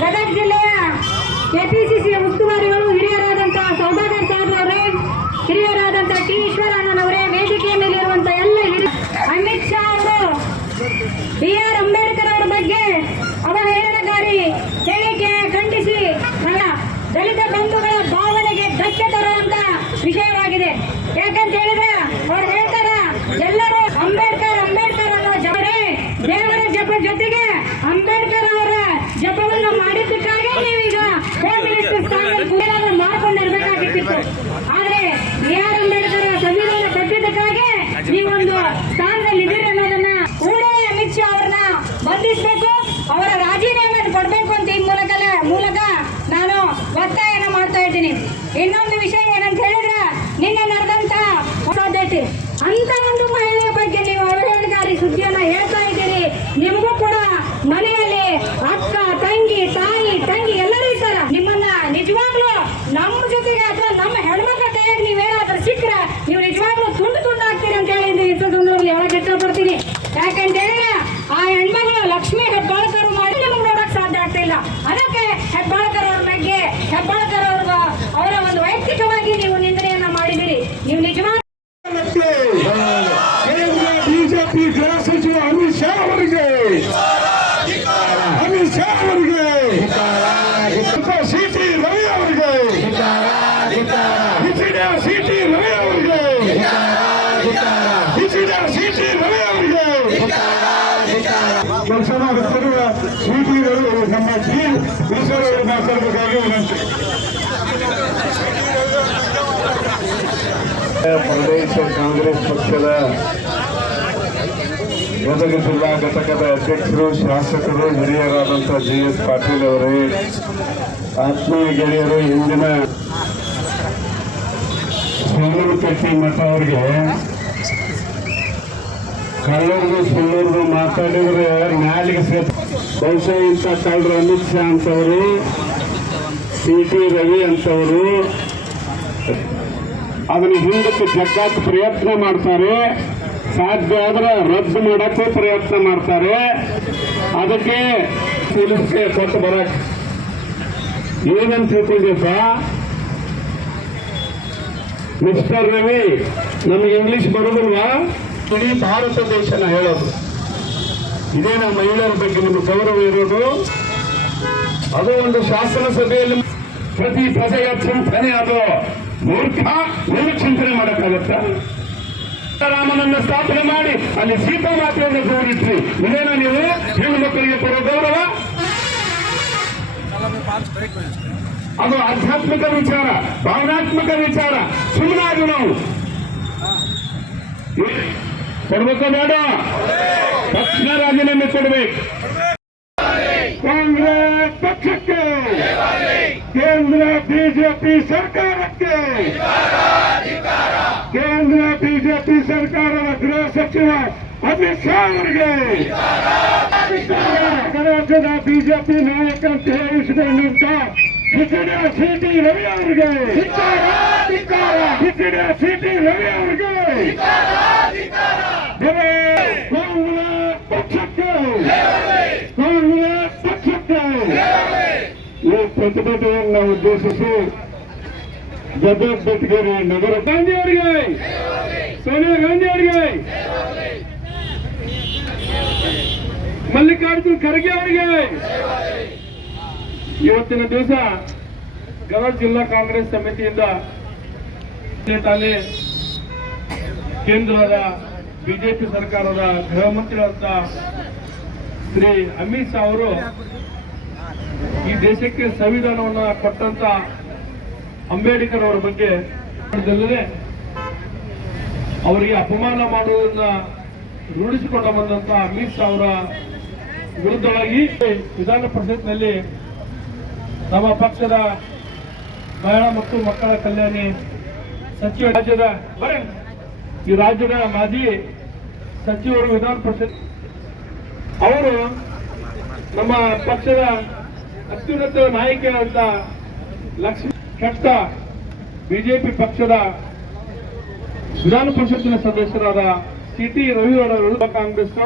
ಗದಗ ಜಿಲ್ಲೆಯ ಕೆಪಿಸಿಸಿ ಉಸ್ತುವಾರಿಗಳು ಹಿರಿಯರಾದಂತಹ ಸೌದಾಗರ್ ಸಾಹೇಬ್ ಅವರೇ, ಹಿರಿಯರಾದಂತಹ ಟಿ ಈಶ್ವರಣ್ಣನವರೇ, ವೇದಿಕೆಯ ಮೇಲಿರುವಂತಹ ಎಲ್ಲ ಅಮಿತ್ ಶಾ ಅವರು BR ಅಂಬೇಡ್ಕರ್ ಅವರ ಬಗ್ಗೆ ಅವಹೇಳನಕಾರಿ ಹೇಳಿಕೆ ಖಂಡಿಸಿ ದಲಿತ ಬಂಧುಗಳ ಭಾವನೆಗೆ ಧಕ್ಕೆ ತರುವಂತ ವಿಷಯವಾಗಿದೆ. ಯಾಕಂತ ಹೇಳಿದ್ರೆ ಅವ್ರು ಹೇಳ್ತಾರ ಎಲ್ಲರೂ ಅಂಬೇಡ್ಕರ್ ಅಂಬೇಡ್ಕರ್ ಅನ್ನೋ ಜಪರೇ ದೇವರ ಜಪ ಜೊತೆಗೆ ಅಂಬೇಡ್ಕರ್ ಅವರ ಜಪವನ್ನು ಮಾಡಿದ್ದಕ್ಕಾಗಿ ನೀವೀಗ ಹೋಮ್ ಮಿನಿಸ್ಟರ್ ಸ್ಥಾನ ಮಾಡ್ಕೊಂಡಿರ್ಬೇಕಾಗಿತ್ತು. ಆದ್ರೆ BR ಅಂಬೇಡ್ಕರ್ ಸಂವಿಧಾನ ಕಟ್ಟಿದ್ದಕ್ಕಾಗಿ ನೀವೊಂದು ಸ್ಥಾನದಲ್ಲಿ ಇದ್ದೀರಿ ಅನ್ನೋದನ್ನ ಕೂಡಲೇ ಅಮಿತ್ ಶಾ ಅವರನ್ನ ಬಂಧಿಸಬೇಕು, ಅವರ ರಾಜೀನಾಮೆ ಕೊಡಬೇಕು ಅಂತ ಈ ಮೂಲಕ ನಾನು ಒತ್ತಾಯನ ಮಾಡ್ತಾ ಇದ್ದೀನಿ. ಇನ್ನೊಂದು ವಿಷಯ ಏನಂತ ಹೇಳಿದ್ರೆ ನಿನ್ನೆ ನಡೆದಂತ ಸಾಧ್ಯತೆ ಅಂತ ಒಂದು ಮಹಿಳೆಯ ಬಗ್ಗೆ ನೀವು ಅವಹೇಳನಕಾರಿ ಸುದ್ದಿಯನ್ನ ಹೇಳ್ತಾ ಇದ್ದೀರಿ. ನಿಮಗೂ ಕೂಡ ಮನೆಯಲ್ಲಿ ಅಕ್ಕ ತಂಗಿ ತಾಯಿ ಎಲ್ಲರೂ ಇರ್ತಾರ. ನಿಮ್ಮನ್ನ ನಿಜವಾಗ್ಲೂ ನಮ್ಮ ಜೊತೆಗೆ ಅಥವಾ ನಮ್ಮ ಹೆಣ್ಮಕ್ಳ ಕೈಯಾಗಿ ನೀವೇನಾದ್ರೂ ಸಿಕ್ಕರೆ ನೀವು ನಿಜವಾಗ್ಲೂ ತುಂಡು ಅಂತ ಹೇಳಿ ಇಂಥ ಸಂದರ್ಭದಲ್ಲಿ ಹೇಳಕ್ ಇಷ್ಟಪಡ್ತೀನಿ. ಯಾಕಂತ ಹೇಳಿದ್ರೆ ಆ ಹೆಣ್ಮಗಳು ಲಕ್ಷ್ಮೀ ಹೆಬ್ಬಾಳ್ಕರ್ ಮಾಡಿ ನಿಮಗೆ ನೋಡಕ್ ಸಾಧ್ಯ ಆಗ್ತಾ ಇಲ್ಲ. ಅದಕ್ಕೆ ಹೆಬ್ಬಾಳ್ಕರ್ ಅವ್ರ ಬಗ್ಗೆ ಹೆಬ್ಬಾಳ್ಕರ್ ಅವರ ಒಂದು ವೈಯಕ್ತಿಕವಾಗಿ ನೀವು ನಿಂದನೆಯನ್ನ ಮಾಡಿದಿರಿ. ನೀವು ನಿಜವಾದ ಬಿಜೆಪಿ ಗೃಹ ಸಚಿವ ಅಮಿತ್ ಶಾ ಅವರಿಗೆ ಸಿಟಿ ರವಿ ಅವರಿಗೆ ಕೆಲಸ ಮಾಡುತ್ತಿರುವ ಸಿಟಿಗಳು ನಮ್ಮ ಈಶ್ವರವರು ಮಾತಾಡಬೇಕಾಗಿ ವಿನಂತಿ. ಪ್ರದೇಶ ಕಾಂಗ್ರೆಸ್ ಪಕ್ಷದ ಗದಗ ಜಿಲ್ಲಾ ಘಟಕದ ಅಧ್ಯಕ್ಷರು, ಶಾಸಕರು, ಹಿರಿಯರಾದಂತಹ JS ಪಾಟೀಲ್ ಅವರೇ, ಆತ್ಮೀಯ ಗೆಳೆಯರು, ಇಂದಿನ ಸೋಮನಪೇಟೆ ಮಠ ಅವರಿಗೆ ಕಳ್ಳರಿಗೂ ಸುಳ್ಳರಿಗೂ ಮಾತಾಡಿದ್ರೆ ನಾಲಿಗೆ ಬಹುಶಃ ಇಂಥ ಕಳ್ಳರು ಅಮಿತ್ ಶಾ ಅಂತವರು, CT ರವಿ ಅಂತವರು ಅದನ್ನು ಹಿಂದಕ್ಕೆ ಜಗ್ಗಾಕ ಪ್ರಯತ್ನ ಮಾಡ್ತಾರೆ. ಸಾಧ್ಯ ಆದ್ರೆ ರದ್ದು ಮಾಡಕ್ಕೂ ಪ್ರಯತ್ನ ಮಾಡ್ತಾರೆ. ಅದಕ್ಕೆ ಪೊಲೀಸ್ಗೆ ಕೊಟ್ಟು ಬರಕ್ ಏನಂತ ತಿಳ್ಕೊಂಡಿಪ್ಪ ಮಿಸ್ಟರ್ ರವಿ, ನಮಗೆ ಇಂಗ್ಲಿಷ್ ಬರೋದಿಲ್ವಾ? ಇಡೀ ಭಾರತ ದೇಶನ ಹೇಳೋದು ಇದೇ ನಮ್ಮ ಮಹಿಳೆಯರ ಬಗ್ಗೆ ನಿಮಗೆ ಗೌರವ ಇರೋದು. ಅದು ಒಂದು ಶಾಸನ ಸಭೆಯಲ್ಲಿ ಪ್ರತಿ ಪ್ರಜೆಯ ಚಿಂತನೆ, ಅದು ಮೂರ್ಖ ಚಿಂತನೆ ಮಾಡಕ್ಕಾಗತ್ತ? ರಾಮನನ್ನ ಸ್ಥಾಪನೆ ಮಾಡಿ ಅಲ್ಲಿ ಸೀತಾ ಮಾತೆಯನ್ನು ಗೌರವಿಸಿ, ಇದೇನ ನೀವು ಹೆಣ್ಣು ಮಕ್ಕಳಿಗೆ ಕೊಡೋ ಗೌರವ? ಅದು ಆಧ್ಯಾತ್ಮಿಕ ವಿಚಾರ, ಭಾವನಾತ್ಮಕ ವಿಚಾರ. ಸುಮ್ಮನಾಗಿ ನಾವು ಕೊಡ್ಬೇಕು ಬೇಡ? ತಕ್ಷಣ ರಾಜೀನಾಮೆ ಕೊಡಬೇಕು. ಕಾಂಗ್ರೆಸ್ ಪಕ್ಷಕ್ಕೆ, ಕೇಂದ್ರ ಬಿಜೆಪಿ ಸರ್ಕಾರಕ್ಕೆ, ಕೇಂದ್ರ ಬಿಜೆಪಿ ಸರ್ಕಾರದ ಗೃಹ ಸಚಿವ ಅಮಿತ್ ಶಾ ಅವರಿಗೆ, ರಾಜ್ಯದ ಬಿಜೆಪಿ ನಾಯಕ ಅಂತ ಹೇಳಿಸಿಕೊಂಡಂತ CT ರವಿ ಅವರಿಗೆ, CT ರವಿ ಅವರಿಗೆ, ಕಾಂಗ್ರೆಸ್ ಪಕ್ಷಕ್ಕೆ, ಕಾಂಗ್ರೆಸ್ ಪಕ್ಷಕ್ಕೆ ಈ ಪ್ರತಿಭಟನೆಯನ್ನು ಉದ್ದೇಶಿಸಿ ಗದಗ ಬೆಟಗೇರಿ ನಗರ ಗಾಂಧಿ ಅವರಿಗೆ, ಸೋನಿಯಾ ಗಾಂಧಿ ಅವರಿಗೆ, ಮಲ್ಲಿಕಾರ್ಜುನ್ ಖರ್ಗೆ ಅವರಿಗೆ ಇವತ್ತಿನ ದಿವಸ ಗದಗ ಜಿಲ್ಲಾ ಕಾಂಗ್ರೆಸ್ ಸಮಿತಿಯಿಂದ ತಾನೇ ಕೇಂದ್ರದ ಬಿಜೆಪಿ ಸರ್ಕಾರದ ಗೃಹ ಮಂತ್ರಿಯಾದ ಶ್ರೀ ಅಮಿತ್ ಶಾ ಅವರು ಈ ದೇಶಕ್ಕೆ ಸಂವಿಧಾನವನ್ನು ಕೊಟ್ಟಂತ ಅಂಬೇಡ್ಕರ್ ಅವರ ಬಗ್ಗೆ ಅವರಿಗೆ ಅಪಮಾನ ಮಾಡುವುದನ್ನ ರೂಢಿಸಿಕೊಂಡು ಬಂದಂತ ಅಮಿತ್ ಶಾ ಅವರ ವಿರುದ್ಧವಾಗಿ ವಿಧಾನ ಪರಿಷತ್ನಲ್ಲಿ ನಮ್ಮ ಪಕ್ಷದ ಮಹಿಳಾ ಮತ್ತು ಮಕ್ಕಳ ಕಲ್ಯಾಣ ಸಚಿವ ಈ ರಾಜ್ಯದ ಮಾಜಿ ಸಚಿವರು ವಿಧಾನ ಪರಿಷತ್ ಅವರು ನಮ್ಮ ಪಕ್ಷದ ಅತ್ಯುನ್ನತ ನಾಯಕಿಯಾದಂತ ಲಕ್ಷ್ಮೀ ಕೆಟ್ಟ ಬಿಜೆಪಿ ಪಕ್ಷದ ವಿಧಾನ ಪರಿಷತ್ತಿನ ಸದಸ್ಯರಾದ ಸಿಟಿ ರವಿಯವರ ಕಾಂಗ್ರೆಸ್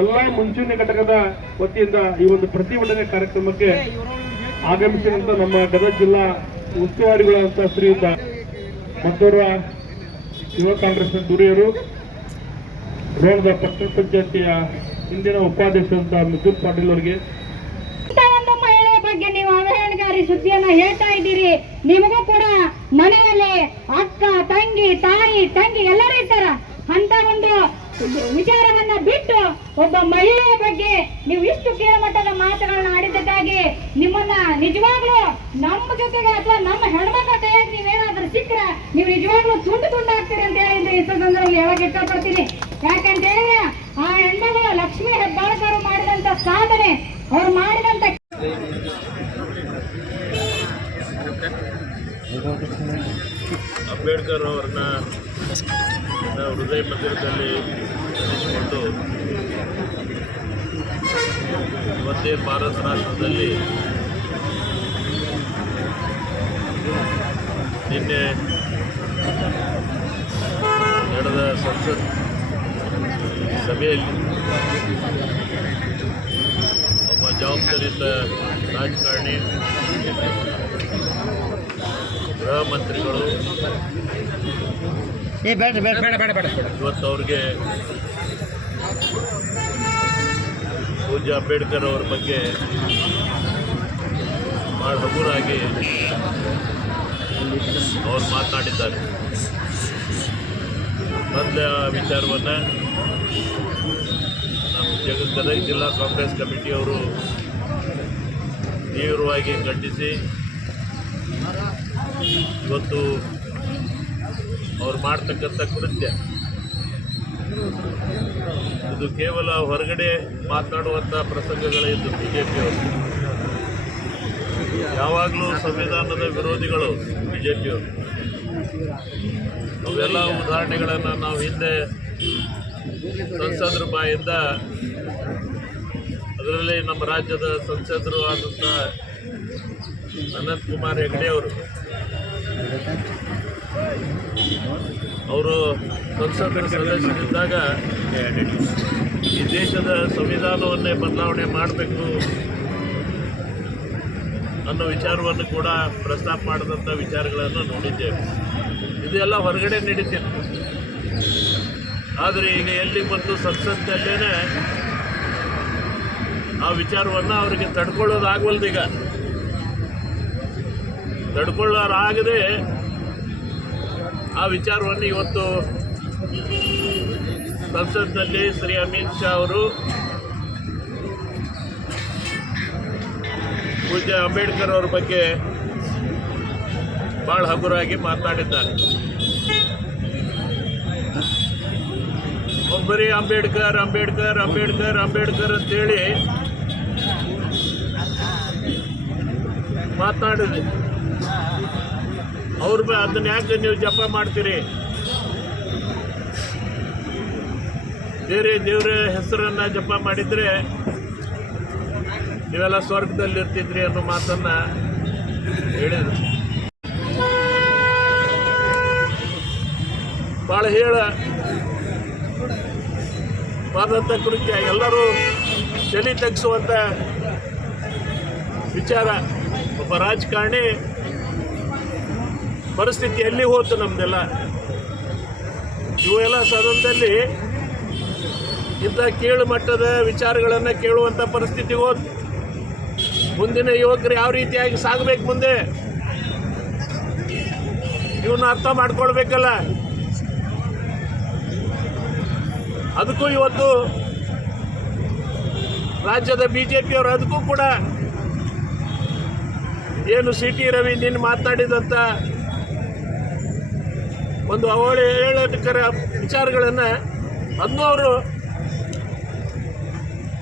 ಎಲ್ಲಾ ಮುಂಚೂಣಿ ಘಟಕದ ವತಿಯಿಂದ ಈ ಒಂದು ಪ್ರತಿಭಟನೆ ಕಾರ್ಯಕ್ರಮಕ್ಕೆ ಆಗಮಿಸಿದಂತ ನಮ್ಮ ಗದಗ ಜಿಲ್ಲಾ ಉಸ್ತುವಾರಿಗಳಂತ ಶ್ರೀಯುತ ಮದ್ದೂರ ಯುವ ಕಾಂಗ್ರೆಸ್ನ ದುರಿಯರು, ರೋಣದ ಪಟ್ಟಣ ಪಂಚಾಯತಿಯ ಹಿಂದಿನ ಉಪಾಧ್ಯಕ್ಷರಂತ ಮಿಥುನ್ ಪಾಟೀಲ್ ಅವರಿಗೆ ಒಂದು ಮಹಿಳೆ ಬಗ್ಗೆ ನೀವು ಅವಹೇಳನಕಾರಿ ಸುದ್ದಿಯನ್ನ ಹೇಳ್ತಾ ಇದ್ದೀರಿ. ನಿಮಗೂ ಕೂಡ ಮನೆಯಲ್ಲಿ ಅಕ್ಕ, ತಂಗಿ, ತಾಯಿ, ತಂಗಿ ಎಲ್ಲರೂ ಇರ್ತಾರ. ಅಂತ ಒಂದು ವಿಚಾರವನ್ನ ಬಿಟ್ಟು ಒಬ್ಬ ಮಹಿಳೆಯ ಬಗ್ಗೆ ನೀವು ಇಷ್ಟು ಕೀಳಮಟ್ಟದ ಮಾತುಗಳನ್ನ ಆಡಿದ್ದಕ್ಕಾಗಿ ನಿಮ್ಮನ್ನ ನಿಜವಾಗ್ಲೂ ನಮ್ಮ ಜೊತೆಗೆ ಅಥವಾ ನಮ್ಮ ಹೆಣ್ಮಕ್ಳ ಕೈಯಾಗಿ ನೀವೇನಾದ್ರೂ ಸಿಕ್ಕರ ನೀವು ನಿಜವಾಗ್ಲೂ ತುಂಡು ತುಂಡಾಗ್ತೀರಿ ಅಂತ ಹೇಳಿ ಈ ಸಂದರ್ಭದಲ್ಲಿ ಹೇಳಕ್ ಇಷ್ಟಪಡ್ತೀನಿ. ಯಾಕಂತ ಹೇಳಿದ್ರೆ ಆ ಹೆಣ್ಮಗಳು ಲಕ್ಷ್ಮೀ ಹೆಬ್ಬಾಳ್ಕರ್ ಮಾಡಿದಂತ ಸಾಧನೆ, ಅವ್ರು ಮಾಡಿದಂತ ಅಂಬೇಡ್ಕರ್ ಅವರನ್ನ ಹೃದಯ ಮಂದಿರದಲ್ಲಿ ನೆನೆಸಿಕೊಂಡು ಇವತ್ತೇ ಭಾರತ ರಾಷ್ಟ್ರದಲ್ಲಿ ನಿನ್ನೆ ನಡೆದ ಸಂಸತ್ ಸಭೆಯಲ್ಲಿ ಒಬ್ಬ ಜವಾಬ್ದಾರಿಯುತ ರಾಜಕಾರಣಿ, ಗೃಹ ಮಂತ್ರಿಗಳು ಇವತ್ತು ಅವ್ರಿಗೆ ಪೂಜ್ಯ ಅಂಬೇಡ್ಕರ್ ಅವರ ಬಗ್ಗೆ ಭಾಳ ಹಗುರಾಗಿ ಅವ್ರು ಮಾತನಾಡಿದ್ದಾರೆ. ಮೊದಲ ವಿಚಾರವನ್ನು ನಮ್ಮ ಗದಗ ಜಿಲ್ಲಾ ಕಾಂಗ್ರೆಸ್ ಕಮಿಟಿಯವರು ತೀವ್ರವಾಗಿ ಖಂಡಿಸಿ ಇವತ್ತು ಅವ್ರು ಮಾಡ್ತಕ್ಕಂಥ ಕೃತ್ಯ ಇದು ಕೇವಲ ಹೊರಗಡೆ ಮಾತನಾಡುವಂಥ ಪ್ರಸಂಗಗಳಿದ್ದು ಬಿಜೆಪಿಯವರು ಯಾವಾಗಲೂ ಸಂವಿಧಾನದ ವಿರೋಧಿಗಳು ಬಿಜೆಪಿಯವರು. ಅವೆಲ್ಲ ಉದಾಹರಣೆಗಳನ್ನು ನಾವು ಹಿಂದೆ ಸಂಸದರ ಬಾಯಿಂದ, ಅದರಲ್ಲಿ ನಮ್ಮ ರಾಜ್ಯದ ಸಂಸದರು ಆದಂಥ ಅನಂತ್ ಕುಮಾರ್ ಹೆಗಡೆ ಅವರು ಸಂಸದರ ಸದಸ್ಯರಿದ್ದಾಗ ಈ ದೇಶದ ಸಂವಿಧಾನವನ್ನೇ ಬದಲಾವಣೆ ಮಾಡಬೇಕು ಅನ್ನೋ ವಿಚಾರವನ್ನು ಕೂಡ ಪ್ರಸ್ತಾಪ ಮಾಡಿದಂಥ ವಿಚಾರಗಳನ್ನು ನೋಡಿದ್ದೇವೆ. ಇದೆಲ್ಲ ಹೊರಗಡೆ ನಡೀತಿತ್ತು. ಆದರೆ ಈಗ ಎಲ್ಲಿ ಬಂದು ಸಂಸತ್ತಿನಲ್ಲೇ ಆ ವಿಚಾರವನ್ನು ಅವರಿಗೆ ತಡ್ಕೊಳ್ಳೋದಾಗವಲ್ದೀಗ. ತಡ್ಕೊಳ್ಳೋರಾಗದೆ ಆ ವಿಚಾರವನ್ನು ಇವತ್ತು ಸಂಸತ್ನಲ್ಲಿ ಶ್ರೀ ಅಮಿತ್ ಶಾ ಅವರು ಪೂಜ್ಯ ಅಂಬೇಡ್ಕರ್ ಅವರ ಬಗ್ಗೆ ಭಾಳ ಹಗುರಾಗಿ ಮಾತನಾಡಿದ್ದಾರೆ. ಒಬ್ಬರೇ ಅಂಬೇಡ್ಕರ್ ಅಂಬೇಡ್ಕರ್ ಅಂಬೇಡ್ಕರ್ ಅಂಬೇಡ್ಕರ್ ಅಂತೇಳಿ ಮಾತನಾಡಿದೆ. ಅವ್ರ ಅದನ್ನ ಯಾಕೆ ನೀವು ಜಪ ಮಾಡ್ತೀರಿ? ಬೇರೆ ದೇವರ ಹೆಸರನ್ನು ಜಪ ಮಾಡಿದರೆ ನೀವೆಲ್ಲ ಸ್ವರ್ಗದಲ್ಲಿ ಇರ್ತಿದ್ರಿ ಅನ್ನೋ ಮಾತನ್ನು ಹೇಳಿದರು. ಭಾಳ ಹೇಳವಾದಂಥ ಕೃತ್ಯ, ಎಲ್ಲರೂ ತಲೆ ತಗ್ಗಿಸುವಂಥ ವಿಚಾರ. ಒಬ್ಬ ರಾಜಕಾರಣಿ ಪರಿಸ್ಥಿತಿ ಎಲ್ಲಿ ಹೋಯ್ತು ನಮ್ಮದೆಲ್ಲ? ಇವೆಲ್ಲ ಸದನದಲ್ಲಿ ಇಂಥ ಕೀಳು ಮಟ್ಟದ ವಿಚಾರಗಳನ್ನು ಕೇಳುವಂಥ ಪರಿಸ್ಥಿತಿಗೆ ಹೋಯ್ತು. ಮುಂದಿನ ಯುವಕರು ಯಾವ ರೀತಿಯಾಗಿ ಸಾಗಬೇಕು ಮುಂದೆ ಇವನ್ನ ಅರ್ಥ ಮಾಡ್ಕೊಳ್ಬೇಕಲ್ಲ. ಅದಕ್ಕೂ ಇವತ್ತು ರಾಜ್ಯದ ಬಿಜೆಪಿಯವರು ಅದಕ್ಕೂ ಕೂಡ ಏನು ಸಿ ಟಿ ರವಿ ನಿನ್ನೆ ಮಾತನಾಡಿದಂಥ ಒಂದು ಅವಹೇಳನಕರ ವಿಚಾರಗಳನ್ನು ಅದನ್ನು ಅವರು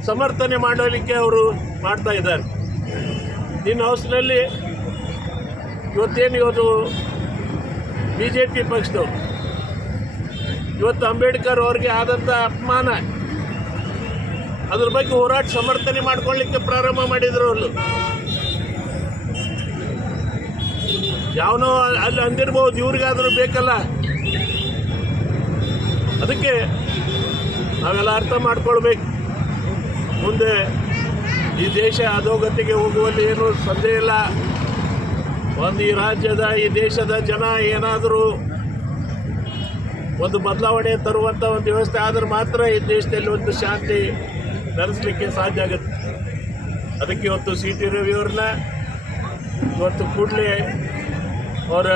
ಸಮರ್ಥನೆ ಮಾಡಲಿಕ್ಕೆ ಅವರು ಮಾಡ್ತಾ ಇದ್ದಾರೆ. ನಿನ್ನ ಹೌಸ್ನಲ್ಲಿ ಇವತ್ತು ಬಿ ಜೆ ಪಿ ಪಕ್ಷದವರು ಇವತ್ತು ಅಂಬೇಡ್ಕರ್ ಅವ್ರಿಗೆ ಆದಂಥ ಅಪಮಾನ, ಅದ್ರ ಬಗ್ಗೆ ಹೋರಾಟ ಸಮರ್ಥನೆ ಮಾಡ್ಕೊಳ್ಳಿಕ್ಕೆ ಪ್ರಾರಂಭ ಮಾಡಿದ್ರು. ಅವರು ಯಾವನೋ ಅಲ್ಲಿ ಅಂದಿರ್ಬೋದು, ಇವ್ರಿಗಾದರೂ ಬೇಕಲ್ಲ. ಅದಕ್ಕೆ ನಾವೆಲ್ಲ ಅರ್ಥ ಮಾಡ್ಕೊಳ್ಬೇಕು. ಮುಂದೆ ಈ ದೇಶ ಅಧೋಗತಿಗೆ ಹೋಗುವಲ್ಲಿ ಏನೂ ಸಂದೇಹ ಇಲ್ಲ. ಈ ರಾಜ್ಯದ ಈ ದೇಶದ ಜನ ಏನಾದರೂ ಒಂದು ಬದಲಾವಣೆ ತರುವಂಥ ಒಂದು ವ್ಯವಸ್ಥೆ ಆದರೆ ಮಾತ್ರ ಈ ದೇಶದಲ್ಲಿ ಒಂದು ಶಾಂತಿ ನೆಲೆಸಲಿಕ್ಕೆ ಸಾಧ್ಯ ಆಗುತ್ತೆ. ಅದಕ್ಕೆ ಇವತ್ತು CT ರವಿಯವ್ರನ್ನ ಇವತ್ತು ಕೂಡಲೇ ಅವರ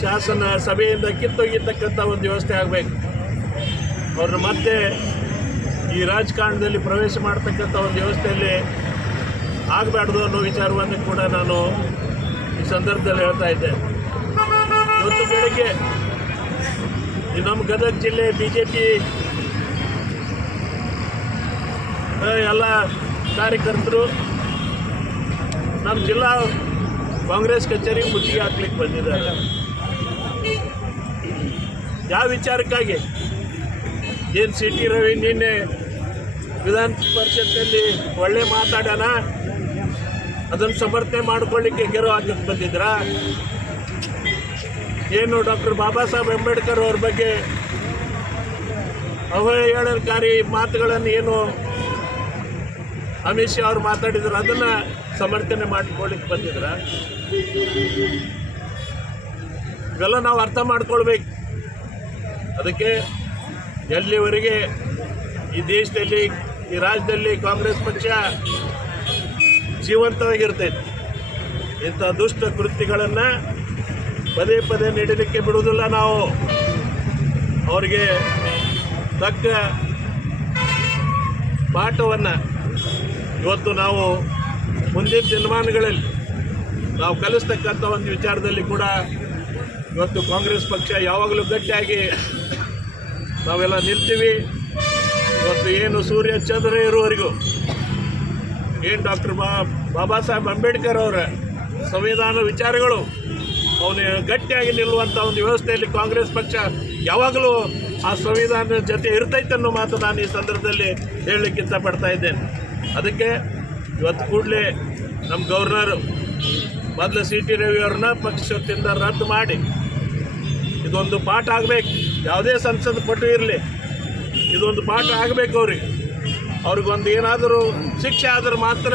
ಶಾಸನ ಸಭೆಯಿಂದ ಕಿತ್ತೊಗಿರ್ತಕ್ಕಂಥ ಒಂದು ವ್ಯವಸ್ಥೆ ಆಗಬೇಕು. ಅವ್ರನ್ನ ಮತ್ತೆ ಈ ರಾಜಕಾರಣದಲ್ಲಿ ಪ್ರವೇಶ ಮಾಡ್ತಕ್ಕಂಥ ಒಂದು ವ್ಯವಸ್ಥೆಯಲ್ಲಿ ಆಗಬಾರ್ದು ಅನ್ನೋ ವಿಚಾರವನ್ನು ಕೂಡ ನಾನು ಈ ಸಂದರ್ಭದಲ್ಲಿ ಹೇಳ್ತಾ ಇದ್ದೆ. ಇವತ್ತು ಬೆಳಗ್ಗೆ ಈ ನಮ್ಮ ಗದಗ ಜಿಲ್ಲೆ BJP ಎಲ್ಲ ಕಾರ್ಯಕರ್ತರು ನಮ್ಮ ಜಿಲ್ಲಾ ಕಾಂಗ್ರೆಸ್ ಕಚೇರಿಗೆ ಮುತ್ತಿಗೆ ಹಾಕ್ಲಿಕ್ಕೆ ಬಂದಿದ್ದಾರೆ. ಯಾವ ವಿಚಾರಕ್ಕಾಗಿ? ಏನು CT ರವಿ ನಿನ್ನೆ ವಿಧಾನ ಪರಿಷತ್ನಲ್ಲಿ ಒಳ್ಳೆ ಮಾತಾಡೋಣ, ಅದನ್ನು ಸಮರ್ಥನೆ ಮಾಡ್ಕೊಳ್ಳಿಕ್ಕೆ ಗೆರೋ ಹಾಕಕ್ಕೆ ಬಂದಿದ್ರಾ? ಏನು ಡಾಕ್ಟರ್ ಬಾಬಾ ಸಾಹೇಬ್ ಅಂಬೇಡ್ಕರ್ ಅವ್ರ ಬಗ್ಗೆ ಅವಹೇಳನಕಾರಿ ಮಾತುಗಳನ್ನು ಏನು ಅಮಿತ್ ಶಾ ಅವ್ರು ಮಾತಾಡಿದ್ರು ಅದನ್ನು ಸಮರ್ಥನೆ ಮಾಡಿಕೊಳ್ಳಿಕ್ಕೆ ಬಂದಿದ್ರ? ಇವೆಲ್ಲ ನಾವು ಅರ್ಥ ಮಾಡ್ಕೊಳ್ಬೇಕು. ಅದಕ್ಕೆ ಎಲ್ಲಿವರೆಗೆ ಈ ದೇಶದಲ್ಲಿ ಈ ರಾಜ್ಯದಲ್ಲಿ ಕಾಂಗ್ರೆಸ್ ಪಕ್ಷ ಜೀವಂತವಾಗಿರ್ತೈತೆ, ಇಂಥ ದುಷ್ಟ ಕೃತ್ಯಗಳನ್ನು ಪದೇ ಪದೇ ನೀಡಲಿಕ್ಕೆ ಬಿಡುವುದಿಲ್ಲ. ನಾವು ಅವರಿಗೆ ತಕ್ಕ ಪಾಠವನ್ನು ಇವತ್ತು ನಾವು ಮುಂದಿನ ದಿನಮಾನಗಳಲ್ಲಿ ನಾವು ಕಲಿಸ್ತಕ್ಕಂಥ ಒಂದು ವಿಚಾರದಲ್ಲಿ ಕೂಡ ಇವತ್ತು ಕಾಂಗ್ರೆಸ್ ಪಕ್ಷ ಯಾವಾಗಲೂ ಗಟ್ಟಿಯಾಗಿ ನಾವೆಲ್ಲ ನಿಲ್ತೀವಿ. ಇವತ್ತು ಏನು ಸೂರ್ಯ ಚಂದ್ರ ಇರುವವರೆಗೂ ಏನು ಡಾಕ್ಟರ್ ಬಾಬಾ ಸಾಹೇಬ್ ಅಂಬೇಡ್ಕರ್ ಅವರ ಸಂವಿಧಾನ ವಿಚಾರಗಳು ಅವನು ಗಟ್ಟಿಯಾಗಿ ನಿಲ್ಲುವಂಥ ಒಂದು ವ್ಯವಸ್ಥೆಯಲ್ಲಿ ಕಾಂಗ್ರೆಸ್ ಪಕ್ಷ ಯಾವಾಗಲೂ ಆ ಸಂವಿಧಾನದ ಜೊತೆ ಇರ್ತೈತೆ ಅನ್ನೋ ಮಾತು ನಾನು ಈ ಸಂದರ್ಭದಲ್ಲಿ ಹೇಳಲಿಕ್ಕೆ ಇಷ್ಟಪಡ್ತಾ ಇದ್ದೇನೆ. ಅದಕ್ಕೆ ಇವತ್ತು ಕೂಡಲೇ ನಮ್ಮ ಗವರ್ನರು ಮೊದಲು CT ರವಿಯವ್ರನ್ನ ಪಕ್ಷದಿಂದ ರದ್ದು ಮಾಡಿ ಇದೊಂದು ಪಾಠ ಆಗಬೇಕು. ಯಾವುದೇ ಸಂಸದ ಪಟು ಇರಲಿ, ಇದೊಂದು ಪಾಠ ಆಗಬೇಕು ಅವ್ರಿಗೊಂದು ಏನಾದರೂ ಶಿಕ್ಷೆ ಆದ್ರೆ ಮಾತ್ರ